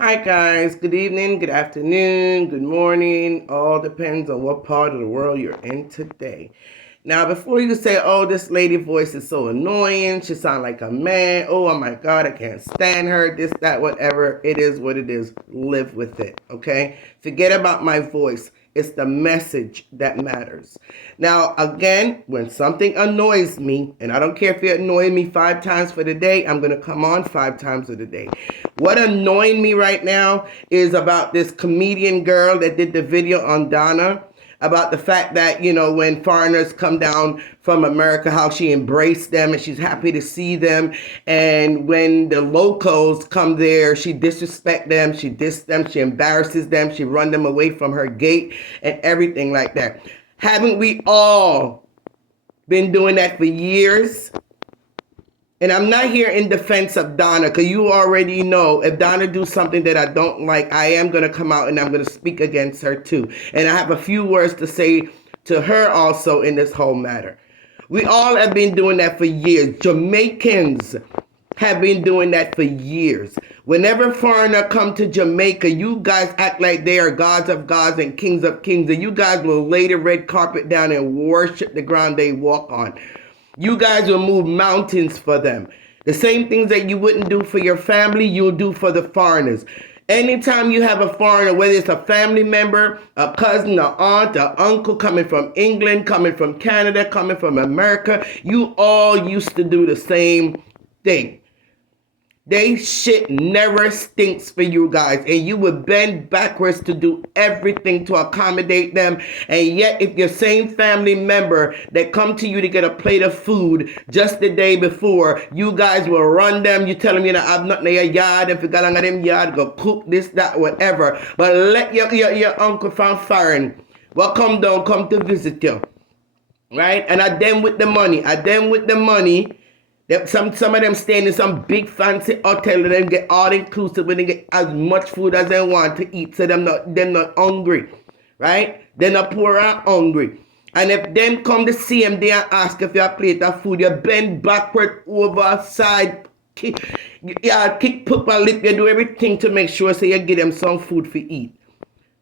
Hi guys, good evening, good afternoon, good morning. All depends on what part of the world you're in today. Now, before you say, oh, this lady voice is so annoying, she sounds like a man, oh my God, I can't stand her, this, that, whatever, it is what it is. Live with it, okay? Forget about my voice. It's the message that matters. Now, again, when something annoys me, and I don't care if it annoys me 5 times for the day, I'm going to come on 5 times of the day. What annoying me right now is about this comedian girl that did the video on Donna about the fact that, when foreigners come down from America, how she embraced them and she's happy to see them. And when the locals come there, she disrespect them, she diss them, she embarrasses them, she run them away from her gate and everything like that. Haven't we all been doing that for years? And I'm not here in defense of Donna, because you already know if Donna do something that I don't like, I am going to come out and I'm going to speak against her too. And I have a few words to say to her also in this whole matter. We all have been doing that for years. Jamaicans have been doing that for years. Whenever foreigner come to Jamaica, you guys act like they are gods of gods and kings of kings, and you guys will lay the red carpet down and worship the ground they walk on. You guys will move mountains for them. The same things that you wouldn't do for your family, you'll do for the foreigners. Anytime you have a foreigner, whether it's a family member, a cousin, an aunt, an uncle coming from England, coming from Canada, coming from America, you all used to do the same thing. They shit never stinks for you guys, and you would bend backwards to do everything to accommodate them. And yet, if your same family member that come to you to get a plate of food just the day before, you guys will run them. You tell them you know I've nothing in your yard, if you got on them yard, go cook this, that, whatever. But let your uncle from foreign, well, come down, come to visit you, right? And I them with the money. Some of them staying in some big fancy hotel and then get all inclusive when they get as much food as they want to eat. So them not hungry, right? They're not poor and hungry. And if them come the same day and ask if you have a plate of food, you bend backward over side, kick poop and lip, you do everything to make sure so you give them some food for eat.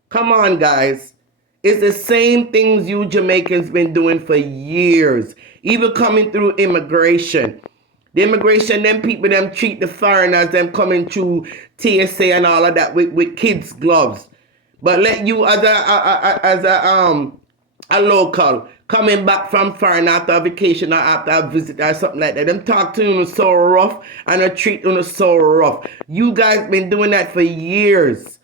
Come on, guys. It's the same things you Jamaicans been doing for years, even coming through immigration. The immigration, them people, them treat the foreigners, them coming through TSA and all of that with kids' gloves. But let you as a local coming back from foreign after a vacation or after a visit or something like that, them talk to you so rough and they treat you so rough. You guys been doing that for years.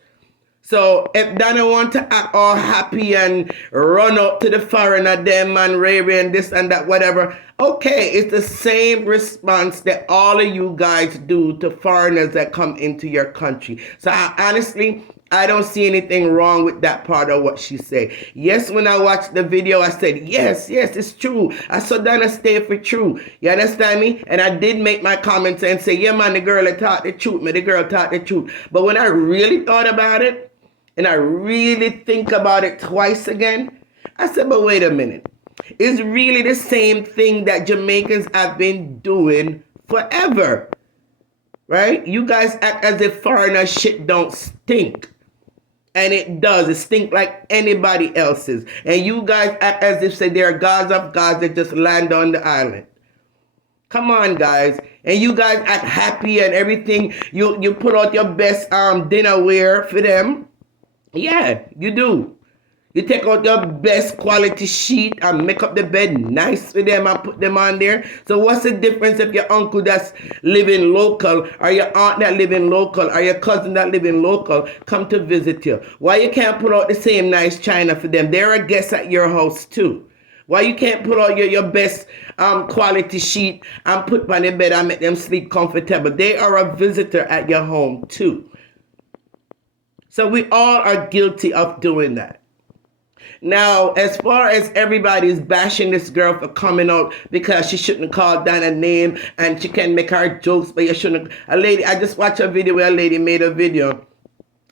So if Donna want to act all happy and run up to the foreigner, them and Ray and this and that, whatever, okay, it's the same response that all of you guys do to foreigners that come into your country. So honestly, I don't see anything wrong with that part of what she said. Yes, when I watched the video, I said, yes, it's true. I saw Donna stay for true. You understand me? And I did make my comments and say, yeah, man, the girl taught the truth. The girl taught the truth. But when I really thought about it, and I really think about it twice again, I said, but wait a minute. It's really the same thing that Jamaicans have been doing forever, right? You guys act as if foreigner shit don't stink. And it does. It stink like anybody else's. And you guys act as if say they're gods of gods that just land on the island. Come on, guys. And you guys act happy and everything. You put out your best dinnerware for them. Yeah, you do. You take out your best quality sheet and make up the bed nice for them and put them on there. So what's the difference if your uncle that's living local or your aunt that living local or your cousin that living local come to visit you? Why you can't put out the same nice china for them? They're a guest at your house too. Why you can't put out your best quality sheet and put on their bed and make them sleep comfortable? They are a visitor at your home too. So we all are guilty of doing that. Now, as far as everybody's bashing this girl for coming out because she shouldn't call Donna a name and she can make her jokes, but you shouldn't. I just watched a video where a lady made a video.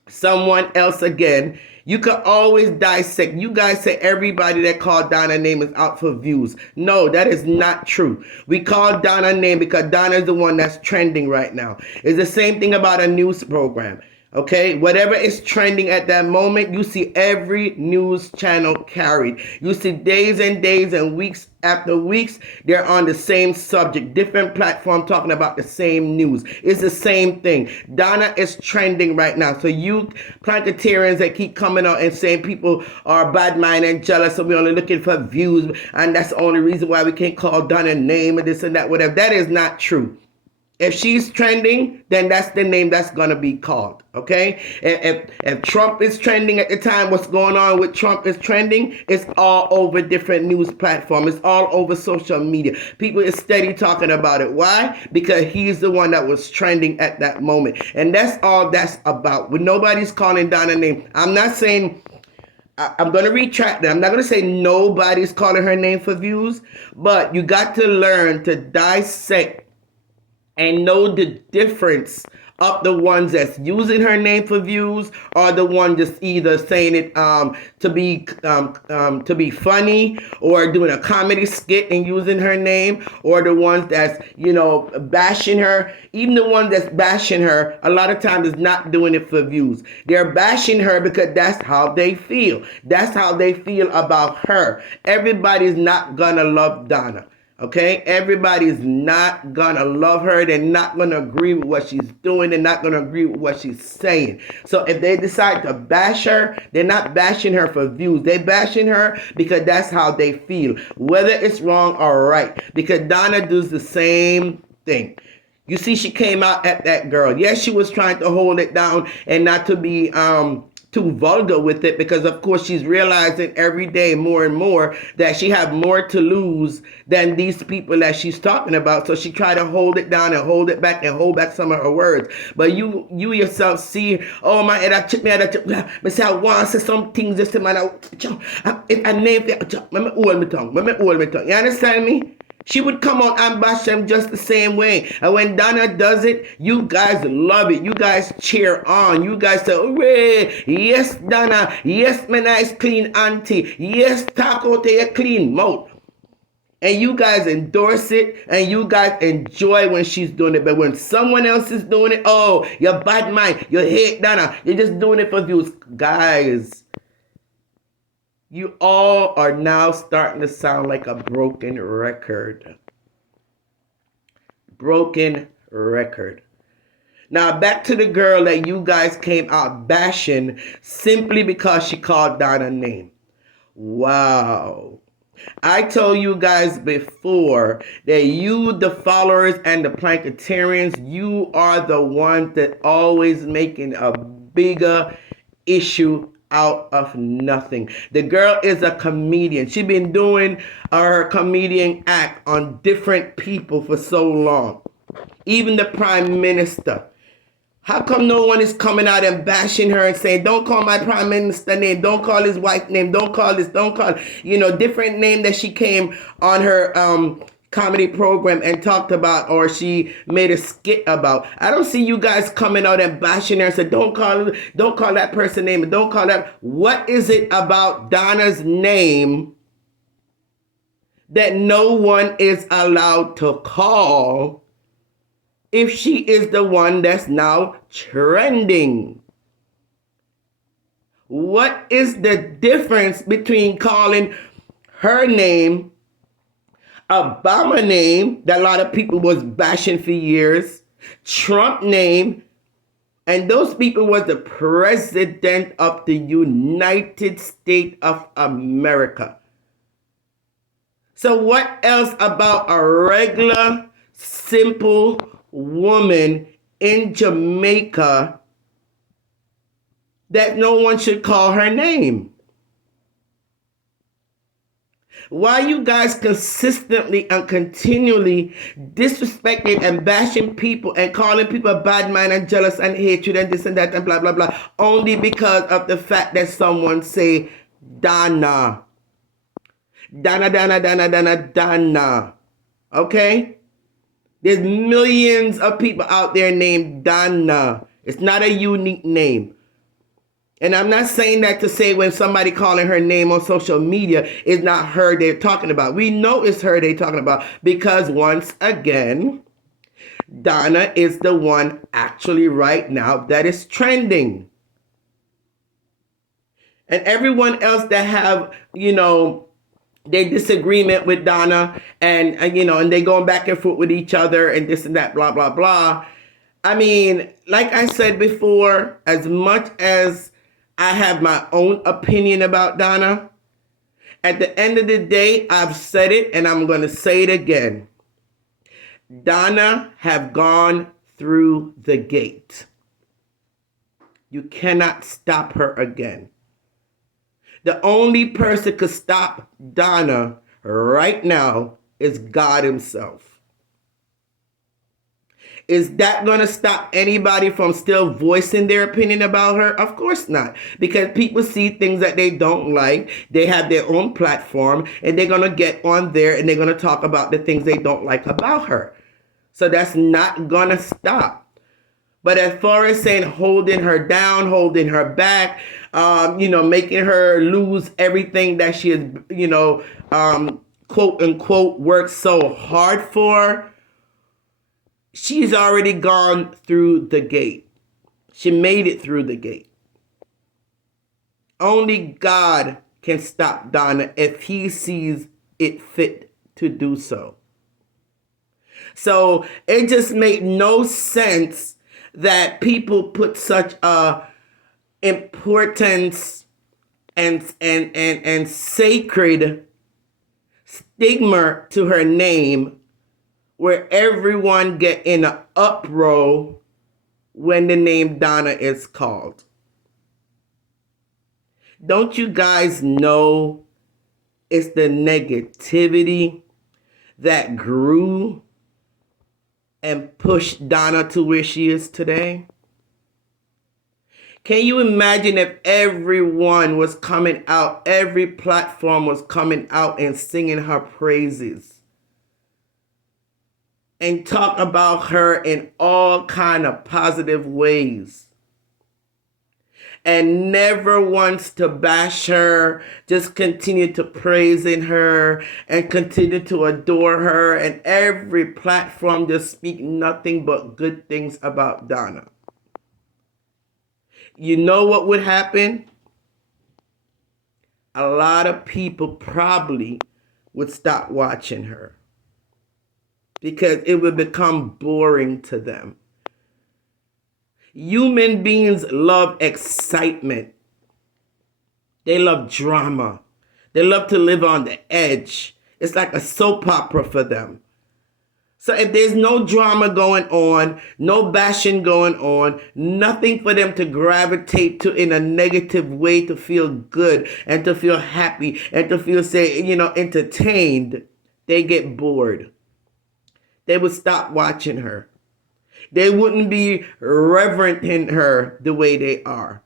Someone else again. You can always dissect. You guys say everybody that called Donna a name is out for views. No, that is not true. We call Donna a name because Donna is the one that's trending right now. It's the same thing about a news program. Okay, whatever is trending at that moment, you see every news channel carried. You see days and days and weeks after weeks, they're on the same subject, different platform talking about the same news. It's the same thing. Donna is trending right now. So you Planetarians that keep coming out and saying people are bad mind and jealous, so we're only looking for views, and that's the only reason why we can't call Donna a name and this and that, whatever. That is not true. If she's trending, then that's the name that's going to be called, okay? If Trump is trending at the time, what's going on with Trump is trending, it's all over different news platforms. It's all over social media. People is steady talking about it. Why? Because he's the one that was trending at that moment. And that's all that's about. When nobody's calling Donna a name, I'm not saying... I'm going to retract that. I'm not going to say nobody's calling her name for views, but you got to learn to dissect and know the difference of the ones that's using her name for views, or the one just either saying it to be funny, or doing a comedy skit and using her name, or the ones that's bashing her. Even the one that's bashing her, a lot of times is not doing it for views. They're bashing her because that's how they feel. That's how they feel about her. Everybody's not gonna love Donna. Okay, everybody's not gonna love her. They're not gonna agree with what she's doing. They're not gonna agree with what she's saying. So if they decide to bash her, they're not bashing her for views. They're bashing her because that's how they feel, whether it's wrong or right. Because Donna does the same thing. You see, she came out at that girl. Yes, she was trying to hold it down and not to be too vulgar with it, because of course she's realizing every day more and more that she have more to lose than these people that she's talking about. So she tried to hold it down and hold it back and hold back some of her words. But you yourself see, oh my, that chip me, that chip me. Say I want to say some things just to man. I name it. Let me hold my tongue. Let me hold my tongue. You understand me? She would come out and bash them just the same way. And when Donna does it, you guys love it. You guys cheer on. You guys say, hooray, yes, Donna. Yes, my nice clean auntie. Yes, talk out to your clean mouth. And you guys endorse it, and you guys enjoy when she's doing it. But when someone else is doing it, oh, you're bad mind. You hate Donna. You're just doing it for views. Guys, you all are now starting to sound like a broken record. Broken record. Now back to the girl that you guys came out bashing simply because she called Donna a name. Wow. I told you guys before that you, the followers and the Planetarians, you are the ones that always making a bigger issue out of nothing. The girl is a comedian. She's been doing her comedian act on different people for so long. Even the prime minister. How come no one is coming out and bashing her and saying, don't call my prime minister name, don't call his wife name, don't call this, don't call, different name that she came on her comedy program and talked about, or she made a skit about. I don't see you guys coming out and bashing her and say, don't call that person name, and don't call that. What is it about Donna's name that no one is allowed to call if she is the one that's now trending? What is the difference between calling her name, Obama name that a lot of people was bashing for years, Trump name, and those people was the president of the United States of America? So what else about a regular, simple woman in Jamaica that no one should call her name? Why you guys consistently and continually disrespecting and bashing people and calling people bad mind and jealous and hatred and this and that and blah, blah, blah, only because of the fact that someone say Donna. Donna, Donna, Donna, Donna, Donna. Okay? There's millions of people out there named Donna. It's not a unique name. And I'm not saying that to say when somebody calling her name on social media is not her they're talking about. We know it's her they're talking about because once again, Donna is the one actually right now that is trending. And everyone else that have, their disagreement with Donna and they going back and forth with each other and this and that, blah, blah, blah. I mean, like I said before, as much as I have my own opinion about Donna, at the end of the day, I've said it and I'm going to say it again. Donna have gone through the gate. You cannot stop her again. The only person could stop Donna right now is God himself. Is that going to stop anybody from still voicing their opinion about her? Of course not. Because people see things that they don't like. They have their own platform and they're going to get on there and they're going to talk about the things they don't like about her. So that's not going to stop. But as far as saying holding her down, holding her back, making her lose everything that she has, quote unquote, worked so hard for, she's already gone through the gate. She made it through the gate. Only God can stop Donna if he sees it fit to do so. So it just made no sense that people put such a importance and sacred stigma to her name, where everyone get in an uproar when the name Donna is called. Don't you guys know it's the negativity that grew and pushed Donna to where she is today? Can you imagine if everyone was coming out, every platform was coming out and singing her praises and talk about her in all kind of positive ways? And never wants to bash her, just continue to praise in her and continue to adore her, and every platform just speak nothing but good things about Donna. You know what would happen? A lot of people probably would stop watching her because it would become boring to them. Human beings love excitement. They love drama. They love to live on the edge. It's like a soap opera for them. So if there's no drama going on, no bashing going on, nothing for them to gravitate to in a negative way to feel good and to feel happy and to feel, entertained, they get bored. They would stop watching her. They wouldn't be reverencing her the way they are.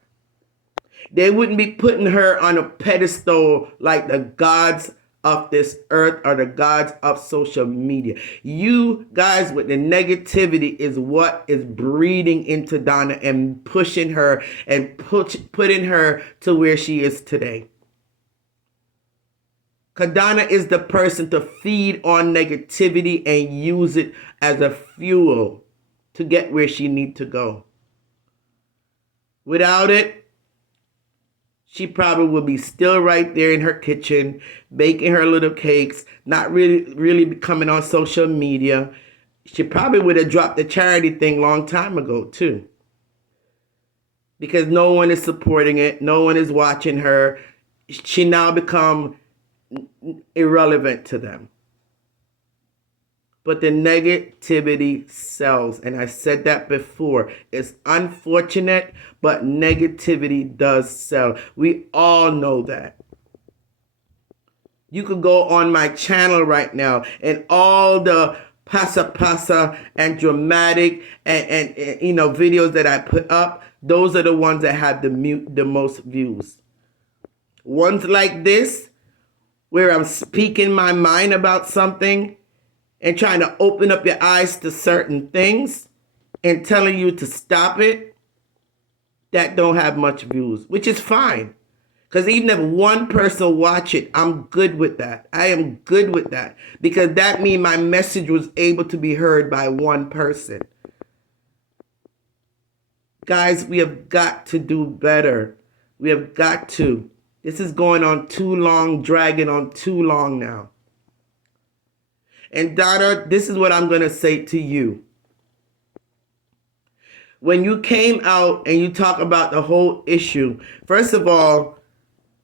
They wouldn't be putting her on a pedestal like the gods of this earth or the gods of social media. You guys with the negativity is what is breeding into Donna and pushing her and putting her to where she is today. Because Donna is the person to feed on negativity and use it as a fuel to get where she needs to go. Without it, she probably would be still right there in her kitchen, baking her little cakes, not really coming on social media. She probably would have dropped the charity thing long time ago too. Because no one is supporting it. No one is watching her. She now become irrelevant to them. But the negativity sells. And I said that before. It's unfortunate, but negativity does sell. We all know that. You could go on my channel right now and all the pasa and dramatic and videos that I put up, those are the ones that have the most views. Ones like this, where I'm speaking my mind about something and trying to open up your eyes to certain things and telling you to stop it, that don't have much views, which is fine. Because even if one person watch it, I'm good with that. I am good with that. Because that means my message was able to be heard by one person. Guys, we have got to do better. We have got to. This is going on too long, dragging on too long now. And Donna, this is what I'm going to say to you. When you came out and you talk about the whole issue, first of all,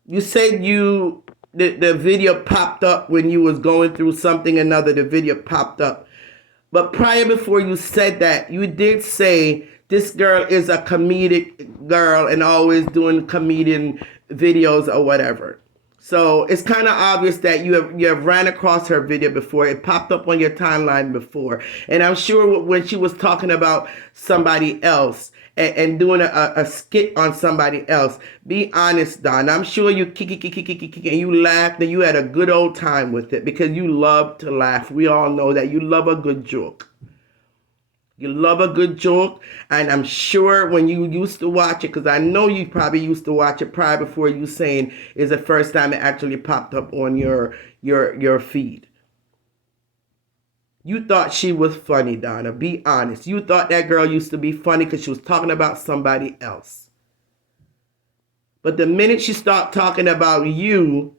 you said the video popped up when you was going through something or another. The video popped up. But prior before you said that, you did say this girl is a comedic girl and always doing comedian videos or whatever. So it's kind of obvious that you have ran across her video before. It popped up on your timeline before. And I'm sure when she was talking about somebody else and doing a skit on somebody else, be honest, Don. I'm sure you kick, and you laughed and you had a good old time with it because you love to laugh. We all know that you love a good joke. You love a good joke, and I'm sure when you used to watch it, because I know you probably used to watch it prior before you saying is the first time it actually popped up on your feed. You thought she was funny, Donna. Be honest. You thought that girl used to be funny because she was talking about somebody else. But the minute she stopped talking about you,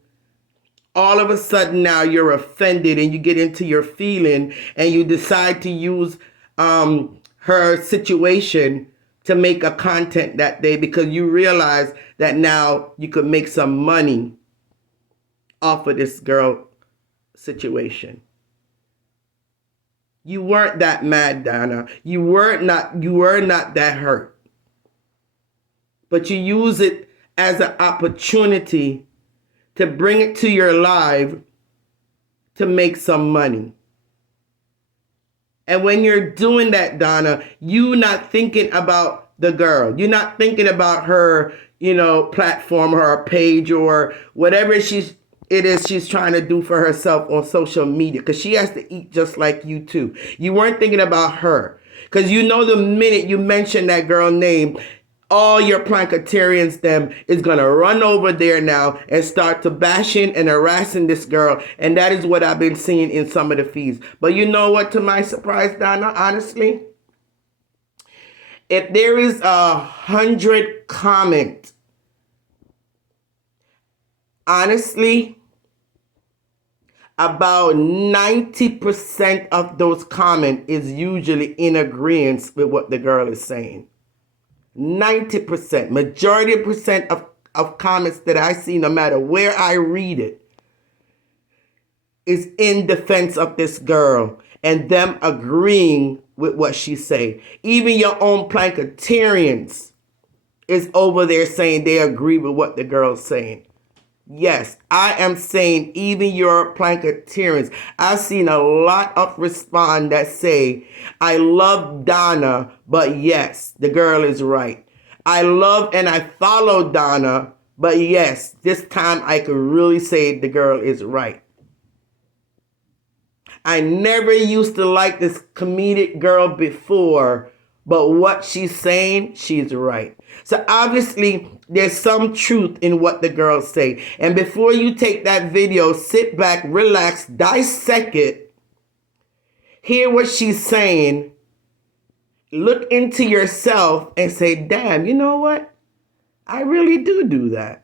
all of a sudden now you're offended and you get into your feeling and you decide to use her situation to make a content that day because you realize that now you could make some money off of this girl situation. You weren't that mad, Donna. You were not that hurt. But you use it as an opportunity to bring it to your live to make some money. And when you're doing that, Donna, you're not thinking about the girl. You're not thinking about her, platform or her page or whatever she's trying to do for herself on social media. Because she has to eat just like you too. You weren't thinking about her. Because the minute you mention that girl name, all your Planketarians them is going to run over there now and start to bashing and harassing this girl. And that is what I've been seeing in some of the feeds. But you know what, to my surprise, Donna, honestly? If there is 100 comments, honestly, about 90% of those comments is usually in agreement with what the girl is saying. 90%, majority percent of comments that I see, no matter where I read it, is in defense of this girl and them agreeing with what she say. Even your own Planketarians is over there saying they agree with what the girl's saying. Yes, I am saying even your Planketarians. I've seen a lot of respond that say, I love Donna, but yes, the girl is right. I love and I follow Donna, but yes, this time I could really say the girl is right. I never used to like this comedic girl before, but what she's saying, she's right. So obviously, there's some truth in what the girls say. And before you take that video, sit back, relax, dissect it, hear what she's saying, look into yourself and say, damn, you know what? I really do that.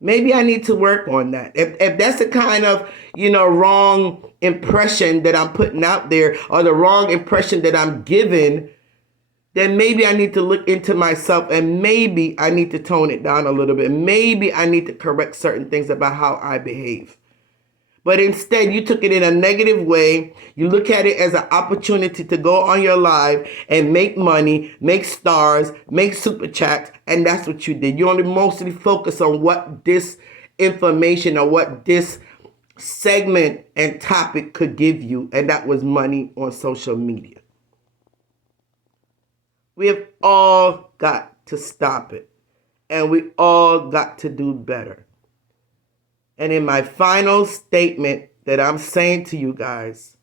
Maybe I need to work on that. If that's the kind of, wrong impression that I'm putting out there or the wrong impression that I'm giving, then maybe I need to look into myself and maybe I need to tone it down a little bit. Maybe I need to correct certain things about how I behave. But instead, you took it in a negative way. You look at it as an opportunity to go on your live and make money, make stars, make super chats, and that's what you did. You only mostly focus on what this information or what this segment and topic could give you, and that was money on social media. We have all got to stop it, and we all got to do better. And in my final statement that I'm saying to you guys,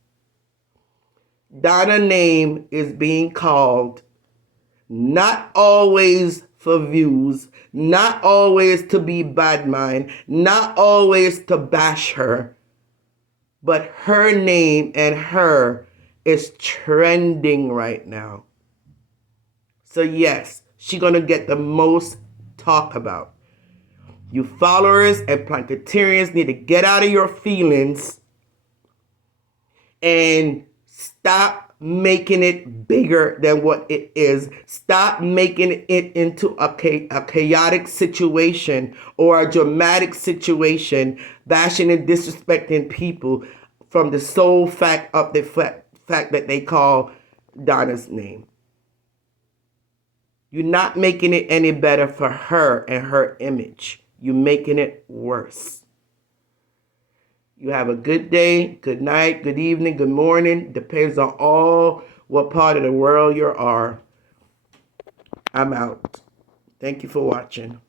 Donna's name is being called not always for views, not always to be bad mind, not always to bash her, but her name and her is trending right now. So yes, she's gonna get the most talk about. You followers and Planetarians need to get out of your feelings and stop making it bigger than what it is. Stop making it into a chaotic situation or a dramatic situation, bashing and disrespecting people from the sole fact of the fact that they call Donna's name. You're not making it any better for her and her image. You're making it worse. You have a good day, good night, good evening, good morning. Depends on all what part of the world you are. I'm out. Thank you for watching.